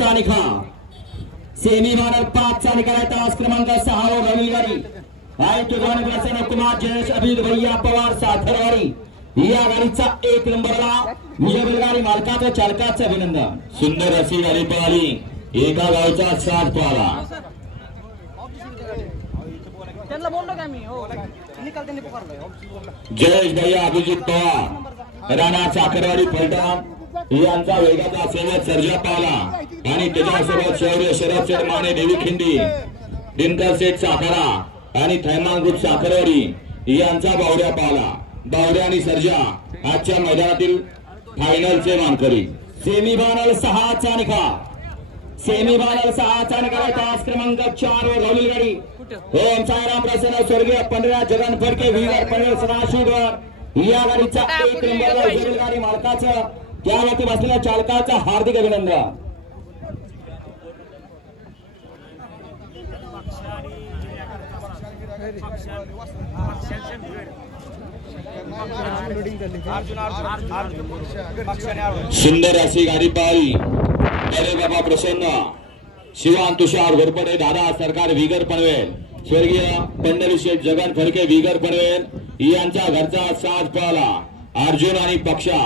चा निकाल semi final 5 चा निकाल आहे तास क्रमांक 6 वर रवी गाडी आहे तुझाने प्रसन्न कुमार जयेश अभिद भैया पवार साखरवाडी या गाडीचा 1 नंबरला विजय बैलगाडी मालकाचं चालकाचं अभिनंदन। सुंदर अशी गाडी पळाली एका गावचा 7 पळाला। जयेश भैया अभिजित पवार राणा साखरवाडी फलटण यांचा वेगाचा सेवक सर्जा पाला आणि त्याच्यासोबत शौर्य शरद शेठ माने देवी खिंडी दिनकर शेठ साखरा आणि थैमान ग्रुप साखरवाडी यांचा बावड्या पाला। बावड्या आणि सर्जा आजच्या मैदानातील फायनलचे मानकरी। सेमी फायनल 6 चा निकाल सेमी फायनल 6 चा निकाल तास क्रमांक 4 वर धावलेली गाडी ओम साईराम प्रसन्न स्वर्गीय पंढरा जगन फडके वीर पंढर सदाशिवकर या गाडीचा 1 नंबरला विजय गाडी मालकाचं त्यावरती बसलेल्या चालकाचं हार्दिक अभिनंदन। सुंदर अशी गाडी पाहिली अरे बाबा प्रसन्न शिवान तुषार घोरपडे दादा सरकार विगर पनवेल स्वर्गीय पंढरी शेठ जगन फडके विगर पनवेल यांचा घरचा 7 पाला अर्जुन आणि पक्षा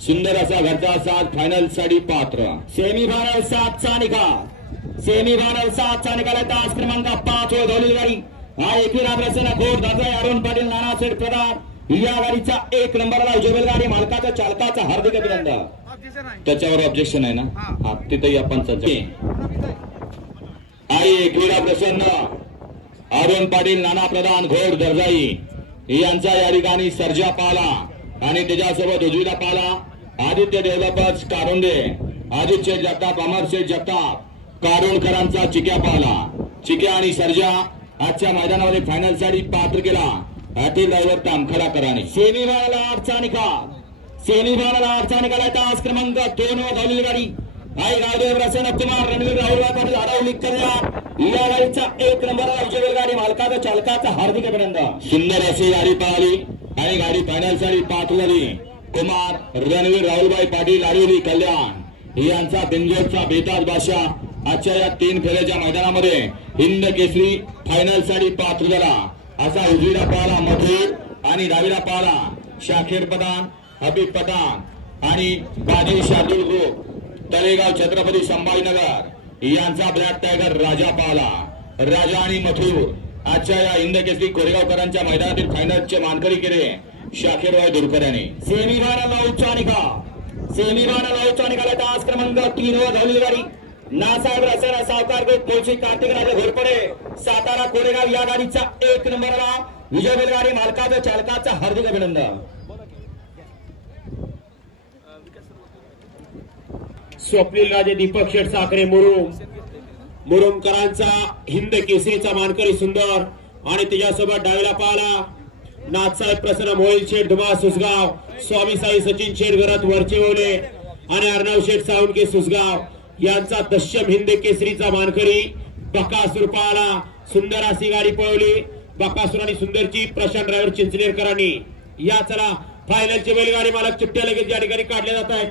सुंदर असा घरचा 7 फायनल साठी पात्र। सेमी फायनल 7 चा निकाल सेमी फायनल 7 चा निकाल तास क्रमांक 5 वर धावलेली गाडी हा एकीरा प्रसन्न घोड दादा अरुण पाटील नानासेठ प्रधान या गाडीचा 1 नंबरला विजय बैलगाडी मालकाचा चालकाचा हार्दिक अभिनंदन। त्याच्यावर ऑब्जेक्शन आहे ना हा तिथे आपण आई एकीरा प्रसन्न अरुण पाटील नाना प्रधान घोड दर्जाई यांचा या ठिकाणी सर्जा पाला आणि त्याच्यासोबत उजवीला पाला आदित्य डेव्हलपर्स कारुंडे आदित्य जगताप अमरशेठ जगताप कारुंडकरांचा चिक्या पाला। चिक्या आणि सर्जा आजच्या मैदानामध्ये फायनल साठी पात्र केला अतिल ड्रायव्हर तामखडाकरांनी। सेमी फायनल 8 चा निकाल सेमी फायनल 8 चा निकाल तास क्रमांक 2 वर धावलेली गाडी आई गावदेव प्रसन्न कुमार रणवीर राहुल पाटील आडवली कल्याण या गाडीचा 1 नंबरला विजय बैलगाडी मालकाचा चालकाचा हार्दिक अभिनंदन। सुंदर अशी गाडी पळाली आणि गाडी फायनल साठी पात्र झाली। कुमार रणवीर राहुलभाई पाटील आडवली कल्याण यांचा बिंजोरचा बेताज बादशाह आजच्या या 3 फेऱ्याच्या मैदानामध्ये हिंद केसरी फायनल साठी पात्र झाला। असा उजवीला पाला मथुर आणि डावीला पाला शाखेर पठाण हबीब पठाण आणि बाजी शार्दूल ग्रुप तळेगाव छत्रपती संभाजीनगर यांचा ब्लॅक टायगर राजा पाला। राजा आणि मथुर आजच्या या हिंद केसरी कोरेगावकरांच्या मैदानातील फायनलचे मानकरी केले शाखेरबाई दुरकर यांनी। सेमी फायनल 9 चा निकाल सेमी फायनल 9 चा निकाल तास क्रमांक 3 वर धावलेली गाडी नासाहेब रसायन सावकार ग्रुप तुळशी कार्तिक राजे घोरपडे सातारा कोरेगाव या गाडीचा 1 नंबरला विजय बैलगाडी मालकाचं चालकाचं हार्दिक अभिनंदन। स्वप्नील राजे दीपक शेठ साखरे मुरुमकरांचा हिंद केसरीचा मानकरी सुंदर आणि त्याच्यासोबत डावीला पाला नाथसाहेब प्रसन्न मोहिल शेठ धुमा सुसगाव स्वामी साई सचिन शेठ घरात वरचेवले आणि अर्णव शेठ सावंके सुसगाव यांचा दशम हिंद केसरीचा मानकरी बकासूर पाला। सुंदर अशी गाडी पळवली बकासूर आणि सुंदरची प्रशांत ड्रायव्हर चिंचनेरकरांनी। या चला फायनलचे बैलगाडी मालक चिठ्ठ्या लगेच या ठिकाणी काढले जात आहेत।